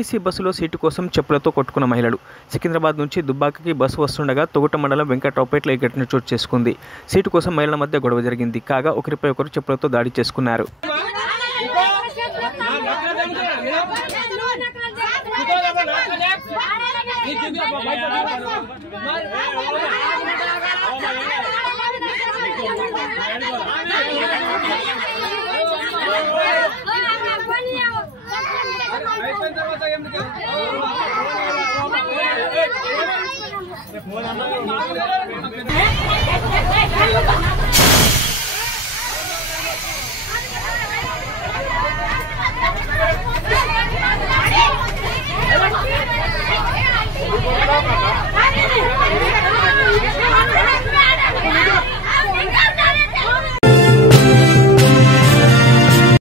RTC బస్సులో seat కోసం చెప్పులతో కొట్టుకున్న మహిళలు. సికింద్రాబాద్ నుంచి దుబ్బాకకి బస్సు వస్తుండగా తొగుట మండలం వెంకట్రావుపేటలో ఈ ఘటన చోటు చేసుకుంది. సీటు కోసం మహిళల మధ్య గొడవ జరిగింది. కాగా ఒకరిపై ఒకరు చెప్పులతో దాడి చేసుకున్నారు.